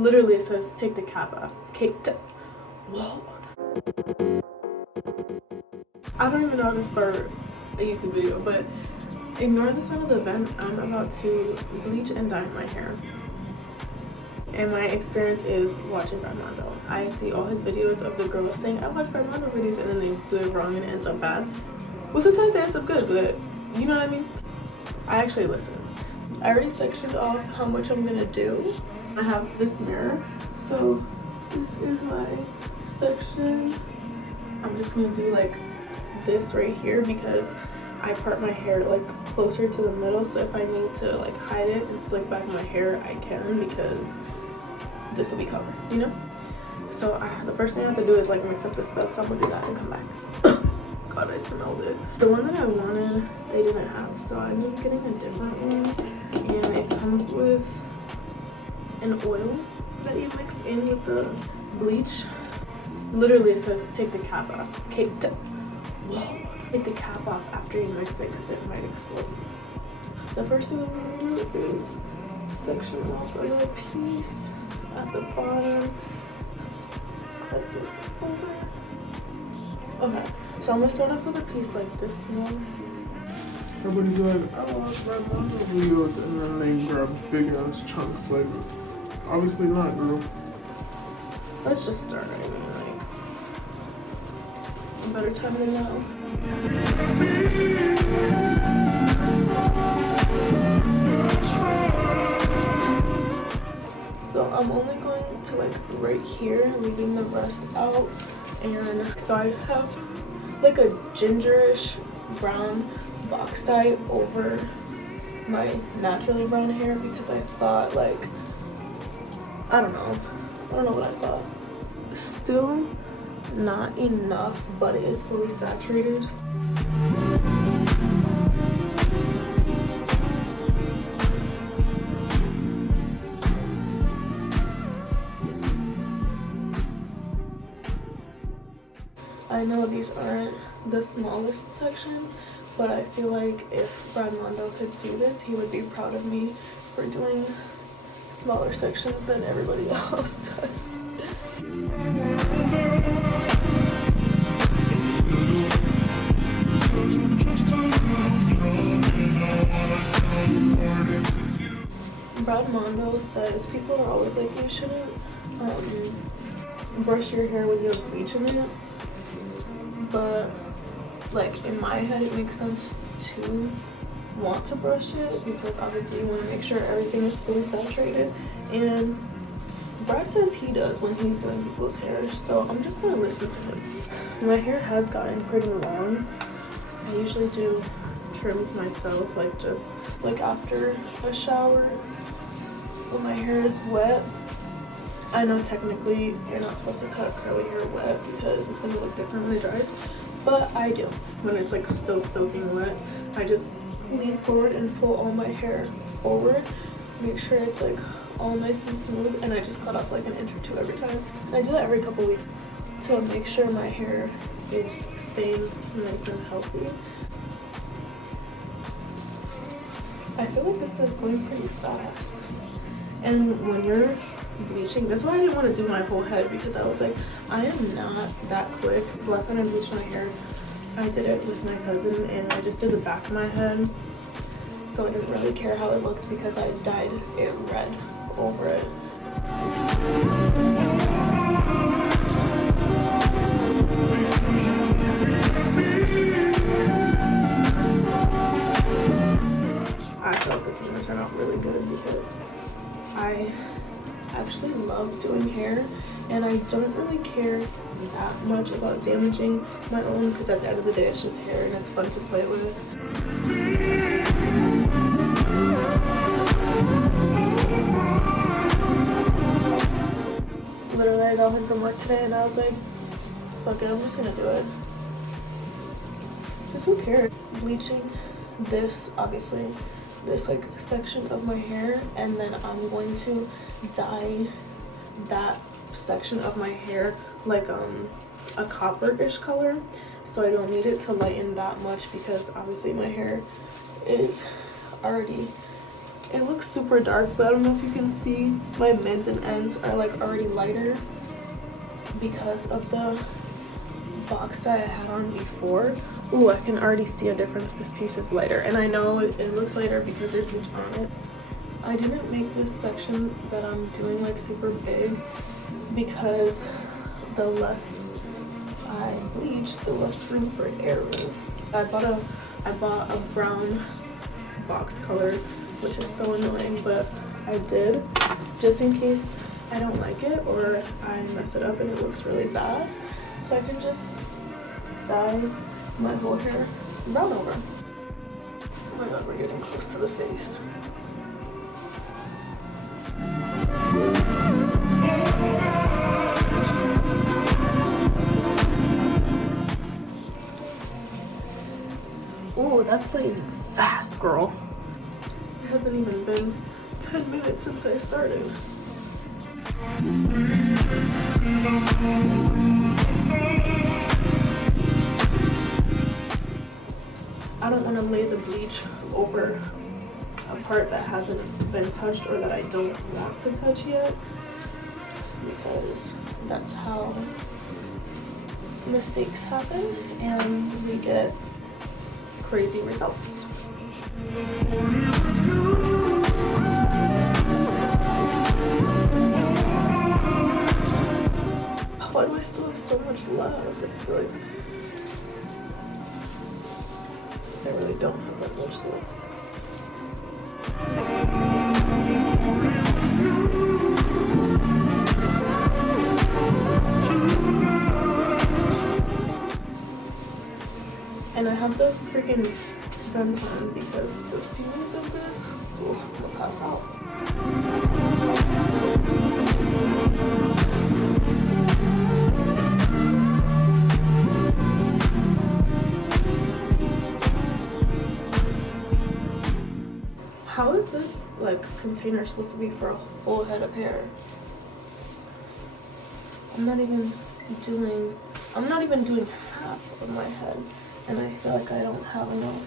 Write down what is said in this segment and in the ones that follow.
Literally it says take the cap off. Whoa. I don't even know how to start a YouTube video, but ignore the sound of the vent. I'm about to bleach and dye my hair. And my experience is watching Mondo. I see all his videos of the girls saying, I watch Mondo videos, and then they do it wrong and it ends up bad. Well, sometimes it ends up good, but you know what I mean? I actually listen. I already sectioned off how much I'm gonna do. I have this mirror, so this is my section. I'm just gonna do like this right here because I part my hair like closer to the middle, so if I need to like hide it and slick back my hair, I can, because this will be covered, you know? So the first thing I have to do is like mix up this stuff, so I'm gonna do that and come back. God, I smelled it. The one that I wanted, they didn't have, so I ended up getting a different one, and it comes with an oil that you mix in with the bleach. Literally it says take the cap off. Whoa. Take the cap off after you mix it because it might explode. The first thing I'm gonna do is section off a little piece at the bottom. Cut this over. Okay, so I'm gonna start off with a piece like this one. Everybody's like, I watch Mondo videos, and then they grab big ass chunks. Like, obviously not, girl. Let's just start right now. Like, a better time than now. So I'm only going to like right here, leaving the rest out. And so I have like a gingerish brown box dye over my naturally brown hair because I thought like, I don't know what I thought. Still not enough, but it is fully saturated. I know these aren't the smallest sections, but I feel like if Mondo could see this, he would be proud of me for doing smaller sections than everybody else does. Mondo says people are always like, you shouldn't brush your hair when you have bleach in it, but like in my head it makes sense to want to brush it because obviously you want to make sure everything is fully saturated, and Brad says he does when he's doing people's hair, so I'm just gonna listen to him. My hair has gotten pretty long. I usually do trims myself, like just like after a shower when my hair is wet. I know technically you're not supposed to cut curly hair wet because it's gonna look different when it dries, but I do. When it's like still soaking wet, I just lean forward and pull all my hair forward, make sure it's like all nice and smooth, and I just cut off like an inch or two every time. And I do that every couple weeks to make sure my hair is staying nice and healthy. I feel like this is going pretty fast. And when you're bleaching, that's why I didn't want to do my whole head, because I was like, I am not that quick. The last time I bleached my hair, I did it with my cousin, and I just did the back of my head, so I didn't really care how it looked because I dyed it red over it. I felt this is gonna turn out really good because I actually love doing hair, and I don't really care that much about damaging my own because at the end of the day it's just hair and it's fun to play with. Literally I got home from work today and I was like, fuck it, I'm just gonna do it. Just who cares? Bleaching this, obviously, this like section of my hair, and then I'm going to dye that section of my hair like a copper-ish color, so I don't need it to lighten that much because obviously my hair is already It looks super dark, but I don't know if you can see my mids and ends are like already lighter because of the box that I had on before. Ooh, I can already see a difference. This piece is lighter, and I know it looks lighter because there's bleach on it. I didn't make this section that I'm doing like super big because the less I bleach, the less room for air. I bought a brown box color, which is so annoying, but I did just in case I don't like it or I mess it up and it looks really bad, so I can just dye my whole hair brown over. Oh my god, we're getting close to the face. Ooh, that's like fast, girl. It hasn't even been 10 minutes since I started. I don't want to lay the bleach over a part that hasn't been touched or that I don't want to touch yet, because that's how mistakes happen and we get crazy results. Why do I still have so much left? I feel like I really don't have that much left. And I have the freaking vents on because the fumes of this will pass out. How is this like container supposed to be for a full head of hair? I'm not even doing half of my head, and I feel like I don't have enough.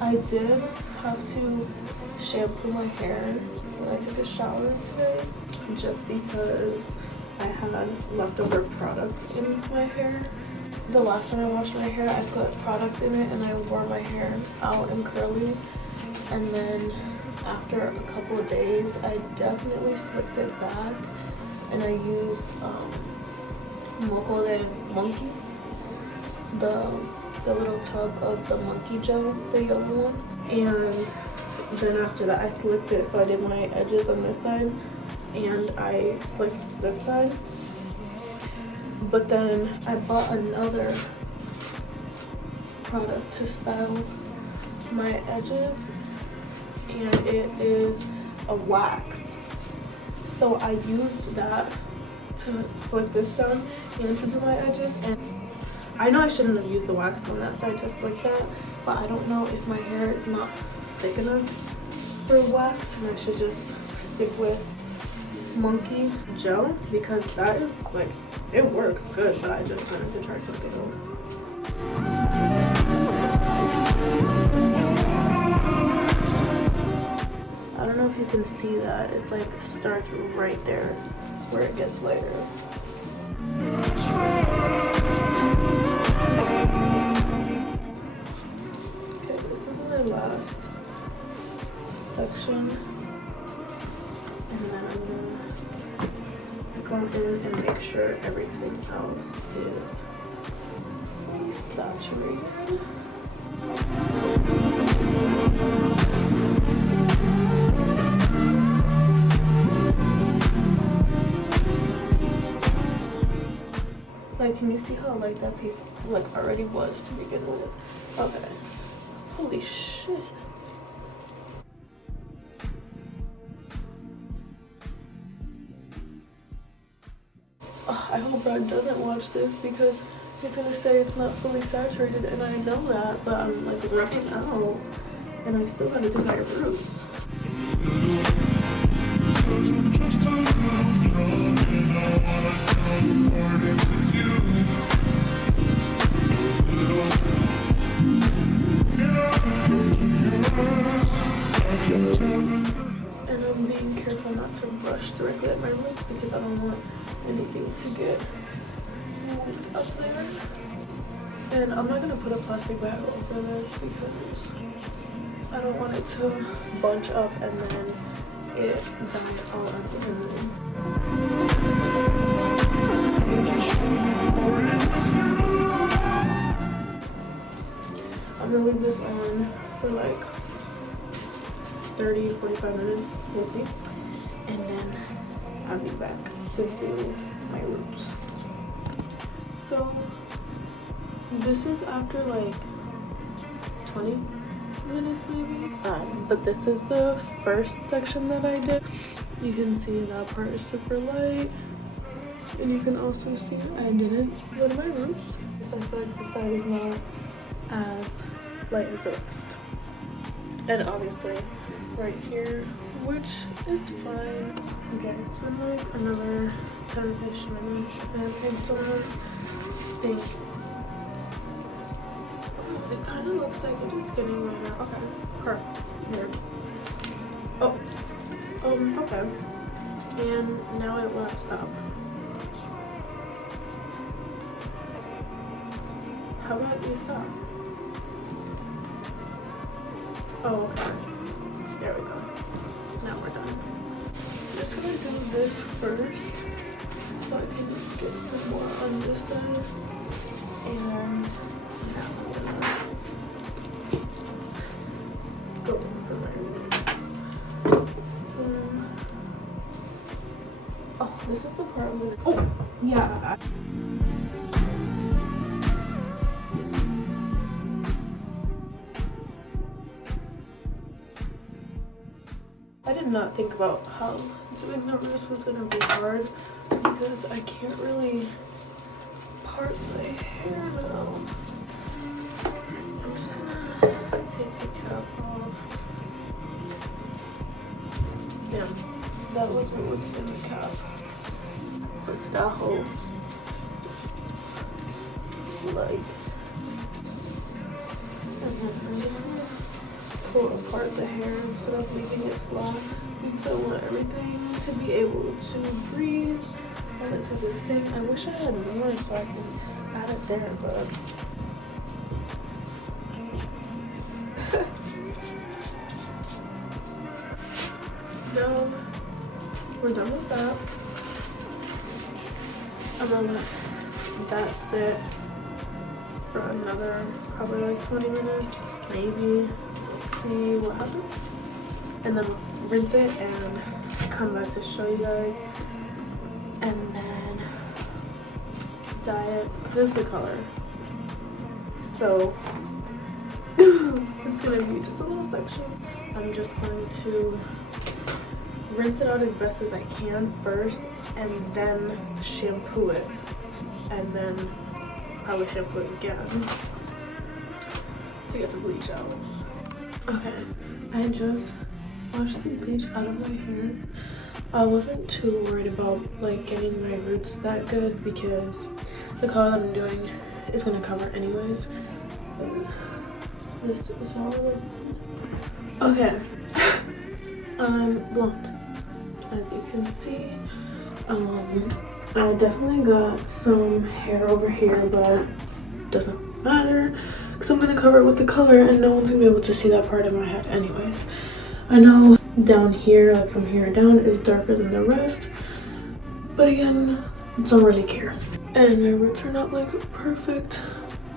I did have to shampoo my hair when I took a shower today, just because I had leftover product in my hair. The last time I washed my hair, I put product in it and I wore my hair out and curly. And then after a couple of days, I definitely slicked it back and I used moco de monkey, the little tub of the monkey gel, the yellow one. And then after that I slicked it, so I did my edges on this side and I slicked this side. But then I bought another product to style my edges, and it is a wax. So I used that to slick this down and to do my edges, and I know I shouldn't have used the wax on that side just like that, but I don't know if my hair is not thick enough for wax and I should just stick with monkey gel, because that is like, it works good, but I just wanted to try something else. I don't know if you can see that. It's like starts right there where it gets lighter. Okay, this is my last section. And then I'm gonna go in and make sure everything else is saturated. Like, can you see how light that piece like already was to begin with? Okay. Holy shit. I hope Brad doesn't watch this because He's gonna say it's not fully saturated, and I know that, but I'm like working out, and I still gotta do my roots. And I'm being careful not to brush directly at my roots because I don't want anything to get moved up there. And I'm not gonna put a plastic bag over this because I don't want it to bunch up and then it dye all over the room. I'm gonna leave this on for like 30-45 minutes, we'll see, and then I'll be back to do my roots. So this is after like 20 minutes maybe, but this is the first section that I did. You can see that part is super light, and you can also see I didn't go to my roots, so I feel like the side is not as light as the rest. And obviously right here, which is fine. Again, it's been like another 10-ish minutes, and I don't think it kind of looks like it is getting lighter. Okay, perfect. Here. Oh, okay. And now it won't stop. How about you stop? Oh, okay. There we go. Now we're done. I'm just gonna do this first so I can get some more on this side. And now I'm gonna go for my roots. Oh, this is the part I'm gonna. Oh, yeah. I did not think about how doing the roots was gonna be hard because I can't really part my hair now. I'm just gonna take the cap off. Yeah, that was what was in the cap. But that whole like, and then I'm just gonna pull apart the hair instead of leaving it flat because I want everything to be able to breathe all that type of thing. I wish I had more so I can add it there, but no, we're done with that. I'm gonna let that sit for another probably like 20 minutes, maybe. See what happens, and then rinse it and come back to show you guys, and then dye it. This is the color, so it's gonna be just a little section. I'm just going to rinse it out as best as I can first, and then shampoo it, and then probably shampoo it again to get the bleach out. Okay, I just washed the bleach out of my hair. I wasn't too worried about like getting my roots that good because the color that I'm doing is gonna cover anyways. This is all. Okay, I'm blonde, as you can see. I definitely got some hair over here, but doesn't matter. Because I'm going to cover it with the color and no one's going to be able to see that part of my head anyways. I know down here, like from here down, is darker than the rest. But again, don't really care. And my roots are not like perfect.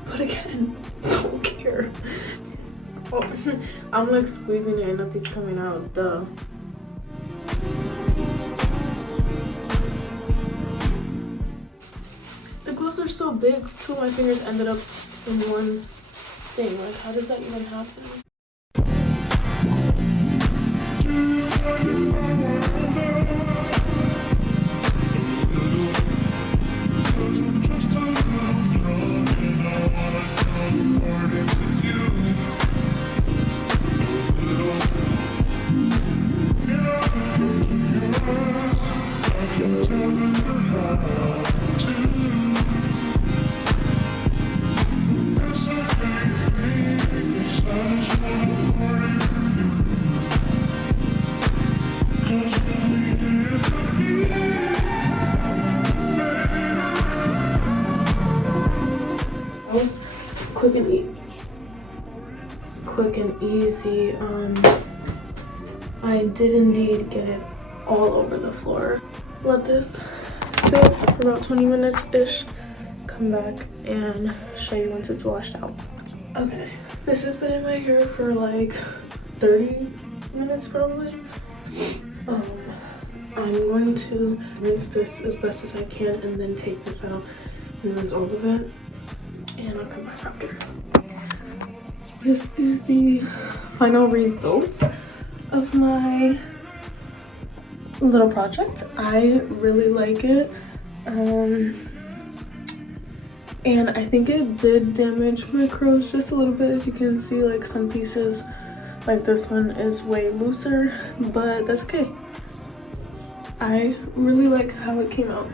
But again, don't care. Oh, I'm like squeezing it and nothing's coming out. Duh. The gloves are so big. Two of my fingers ended up in one thing. Like, how does that even happen? I did indeed get it all over the floor. Let this sit for about 20 minutes-ish. Come back and show you once it's washed out. Okay, this has been in my hair for like 30 minutes probably. I'm going to rinse this as best as I can and then take this out and rinse all of it. And I'll come back after. This is the final results of my little project. I really like it. And I think it did damage my curls just a little bit. As you can see, like some pieces, like this one is way looser, but that's okay. I really like how it came out.